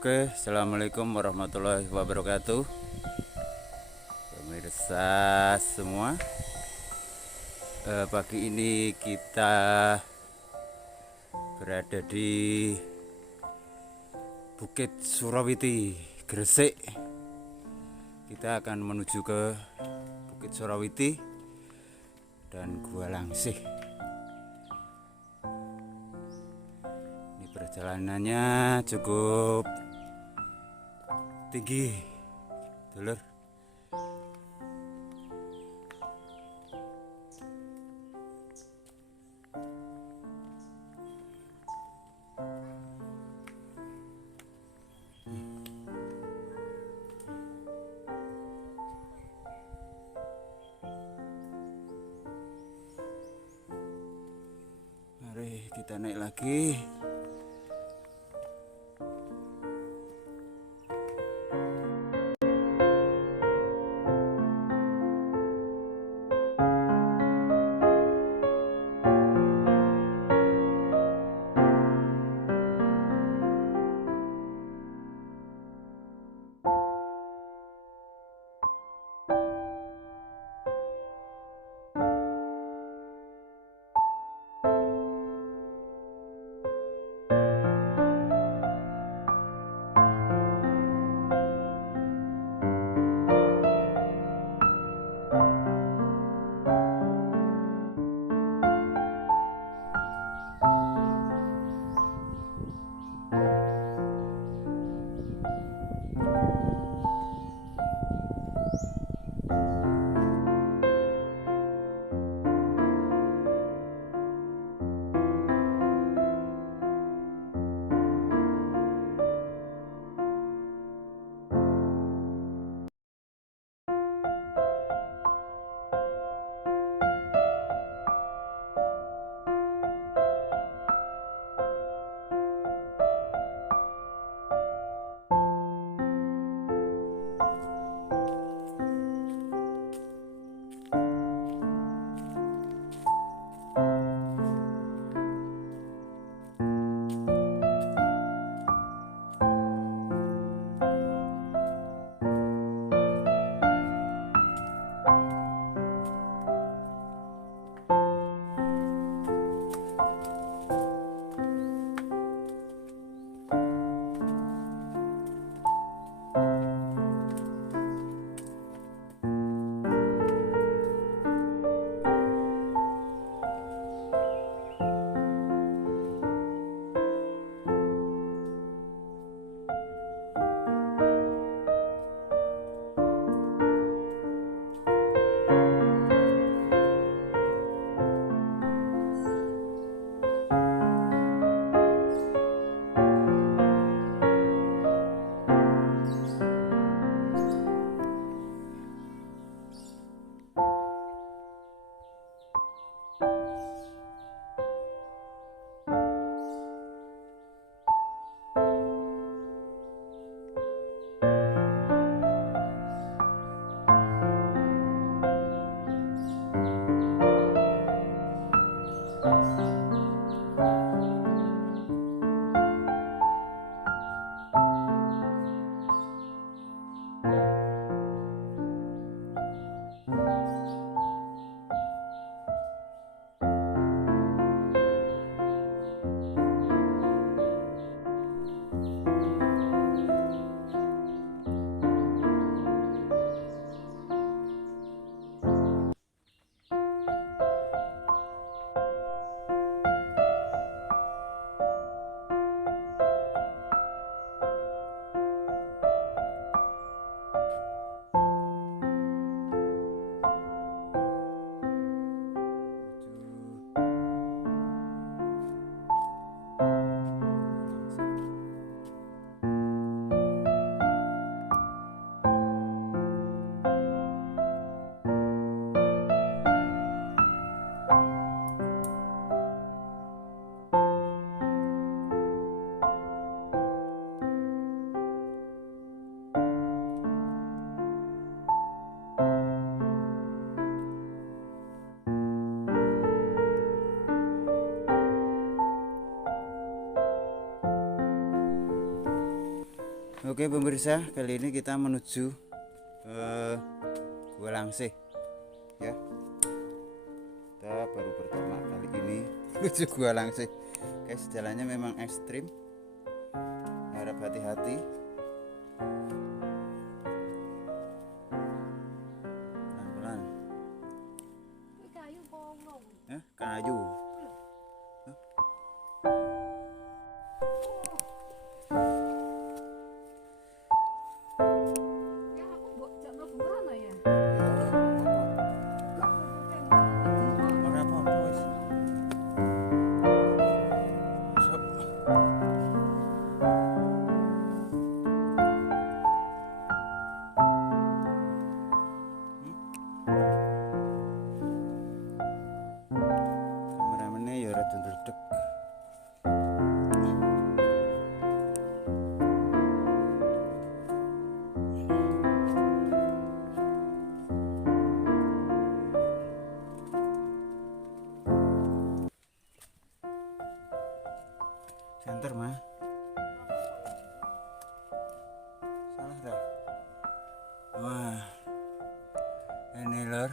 Oke, assalamualaikum warahmatullahi wabarakatuh, pemirsa semua. Pagi ini kita berada di Bukit Surawiti, Gresik. Kita akan menuju ke Bukit Surawiti dan Gua Langsih. Ini perjalanannya cukup tinggi, dulur. Mari kita naik lagi. Oke pemirsa, kali ini kita menuju Gua Langsih ya. Kita baru pertama kali ini menuju Gua Langsih. Guys, jalannya memang ekstrim. Harap hati-hati. Pelan-pelan. Kayu kono. Kayu. Ya aku mbok jak mlebu kono ya. Ora apa-apa wis. Sok. Kameramennya ya ora ndledek. Santer mah. Salah dah. Wah. Ini lor.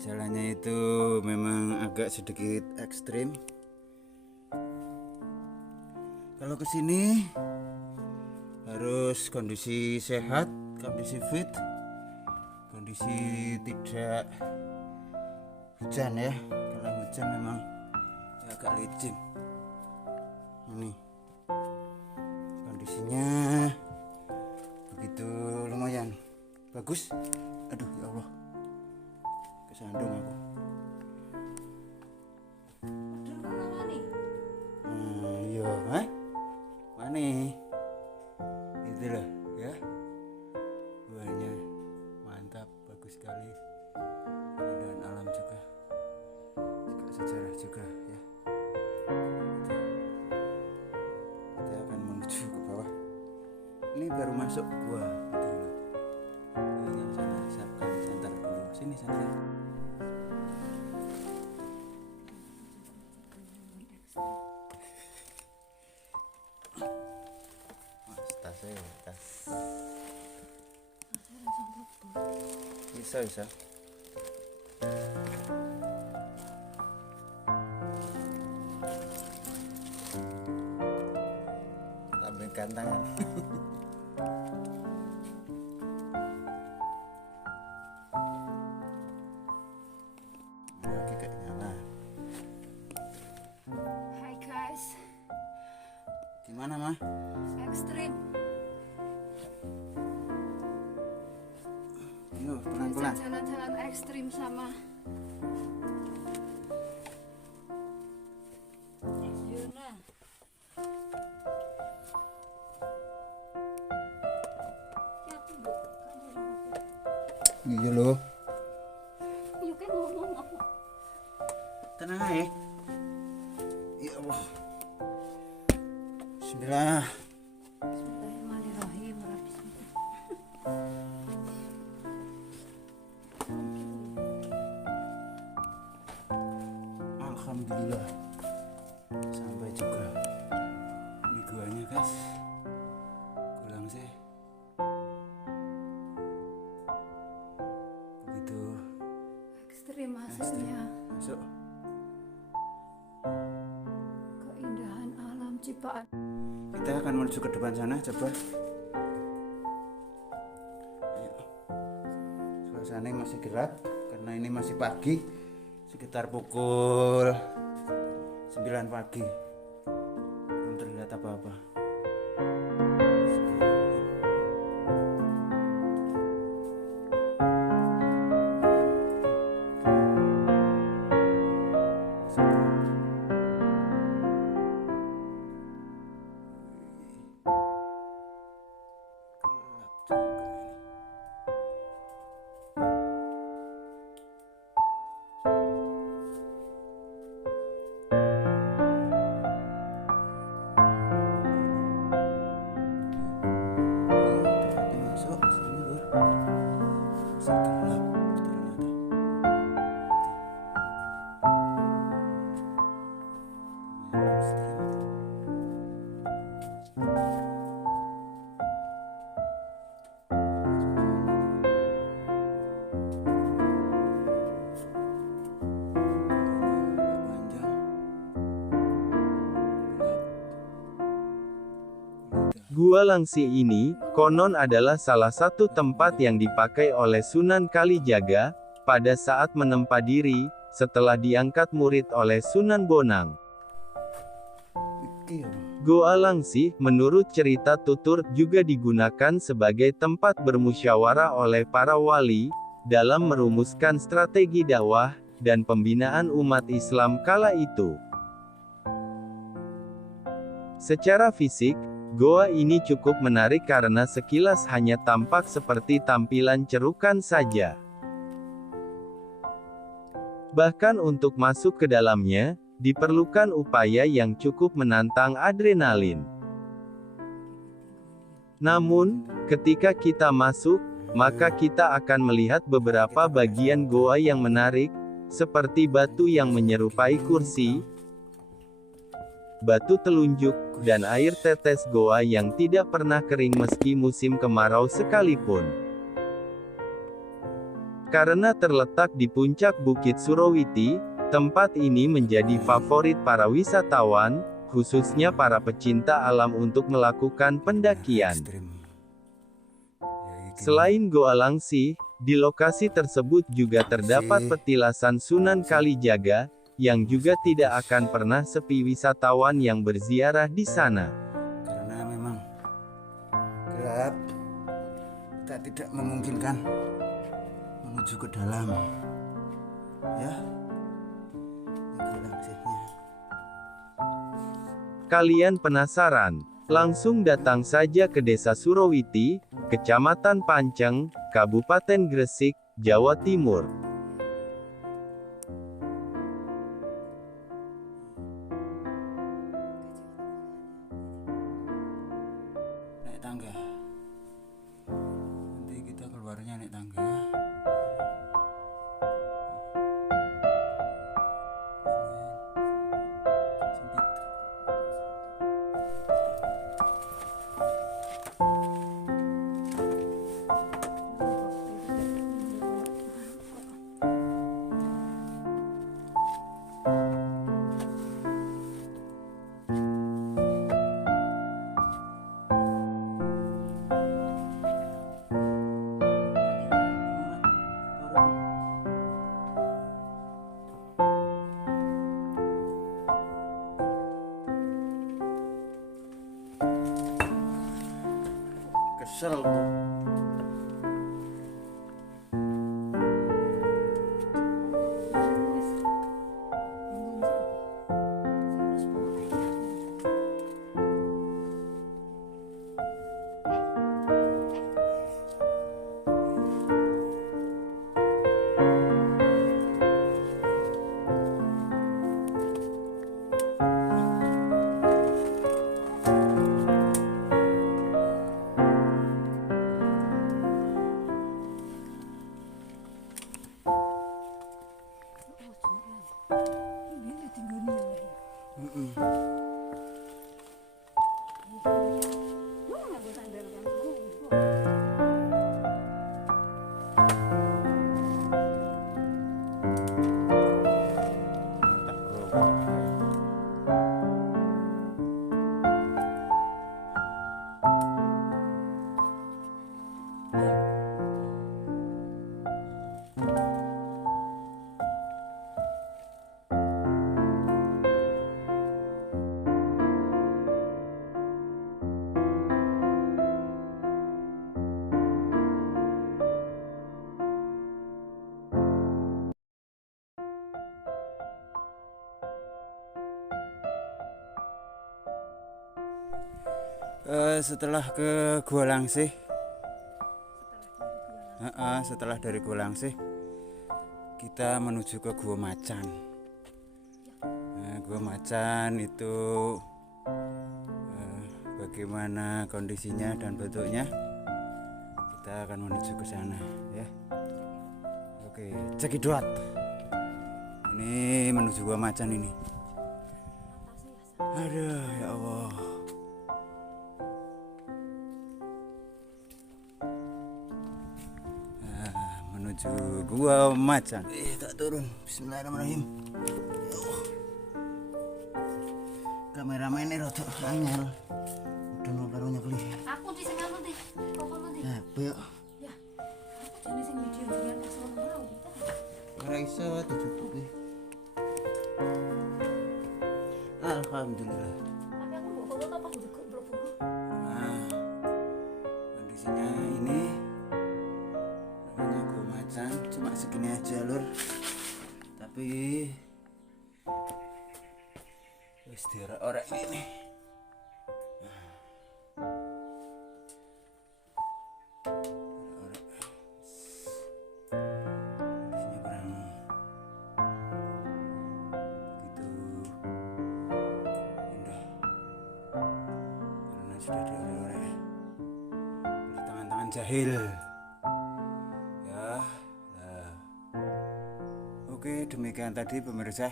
Jalannya itu memang agak sedikit ekstrim. Kalau kesini harus kondisi sehat, kondisi fit, kondisi tidak hujan ya. Kalau hujan memang agak licin. Ini kondisinya begitu lumayan bagus. Aduh ya Allah, kesandung aku. Yo, mana? Itu loh ya. Buahnya mantap, bagus sekali. Keindahan alam juga sejarah juga ya. Kita akan menuju ke bawah. Ini baru masuk gua itu loh. Yang sana siapkan santar dulu. Sini santai. Tas. Bisa. Lambaikan tangan. Oke, kayak nyala. Hai guys, Gimana mah? ekstrim. Yuk, pelan-pelan. Jalan-jalan ekstrim sama Yuna. Ya aku mbok Iya loh. Yuk kan ngomong apa? Tenang aja. Ya Allah. Bismillah. Bismillahirrahmanirrahim. Bismillah. Alhamdulillah. Sampai juga. Ini guanya guys. Gua Langsih. Begitu Ekstrim hasilnya. masuk. Keindahan alam ciptaan. Kita akan menuju ke depan sana, coba. Ayo. Suasananya masih gelap karena ini masih pagi, sekitar pukul 9 pagi. Belum terlihat apa-apa. Gua Langsi ini, konon adalah salah satu tempat yang dipakai oleh Sunan Kalijaga, pada saat menempa diri, setelah diangkat murid oleh Sunan Bonang. Goa Langsi, menurut cerita tutur, juga digunakan sebagai tempat bermusyawarah oleh para wali, dalam merumuskan strategi dakwah, dan pembinaan umat Islam kala itu. Secara fisik, goa ini cukup menarik karena sekilas hanya tampak seperti tampilan cerukan saja. Bahkan untuk masuk ke dalamnya, diperlukan upaya yang cukup menantang adrenalin. Namun, ketika kita masuk, maka kita akan melihat beberapa bagian goa yang menarik, seperti batu yang menyerupai kursi, batu telunjuk, dan air tetes goa yang tidak pernah kering meski musim kemarau sekalipun. Karena terletak di puncak Bukit Surawiti, tempat ini menjadi favorit para wisatawan, khususnya para pecinta alam untuk melakukan pendakian. Selain Goa Langsi, di lokasi tersebut juga terdapat petilasan Sunan Kalijaga, yang juga tidak akan pernah sepi wisatawan yang berziarah di sana. Karena memang gelap, kita tidak memungkinkan menuju ke dalam. Ya, ini langsingnya. Kalian penasaran? Langsung datang saja ke Desa Surawiti, Kecamatan Panceng, Kabupaten Gresik, Jawa Timur. Naik tangga. Nanti kita keluarnya naik tangga ya. Kesel tuh. Setelah ke Gua Langsih, setelah dari Gua Langsih, kita menuju ke Gua Macan. Nah, Gua Macan itu bagaimana kondisinya dan bentuknya, kita akan menuju ke sana ya. Oke, cekidot. Ini menuju Gua Macan ini. Aduh, ya Allah. Menuju Gua Macan. Tak turun. Bismillahirrahmanirrahim. Ya Allah. Kameramennya rotok angel. dono karo nyekli. Aku di sing anu di. Kok ngono di. Nah, koyo Ya. Aku jane sing video biar pas ngono mau. ora iso dicukupi. Alhamdulillah. Tapi aku mbok foto apa juga belum. Nah, kondisinya ini namanya gua macan cuma segini aja lur, tapi wis direk-orek ini. Kondisinya kurang begitu indah karena sudah diorek-orek oleh tangan-tangan jahil ya. Nah, oke, demikian tadi pemirsa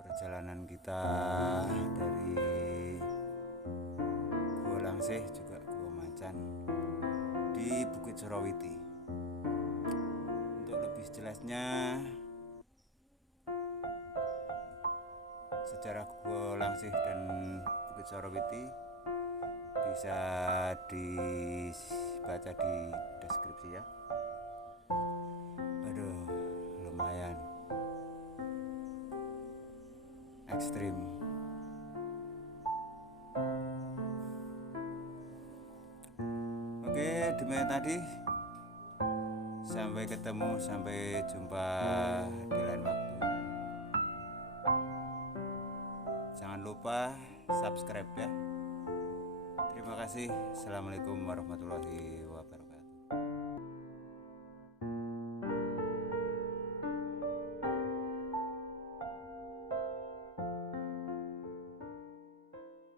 perjalanan kita dari Gua Langsih juga Gua Macan di Bukit Surawiti. Untuk lebih jelasnya sejarah Gua Langsih dan Bukit Surawiti bisa dibaca di deskripsi ya. Aduh, lumayan ekstrim. Oke, demikian tadi. Sampai ketemu, sampai jumpa di lain waktu. Jangan lupa subscribe ya. Terima kasih. Assalamualaikum warahmatullahi wabarakatuh.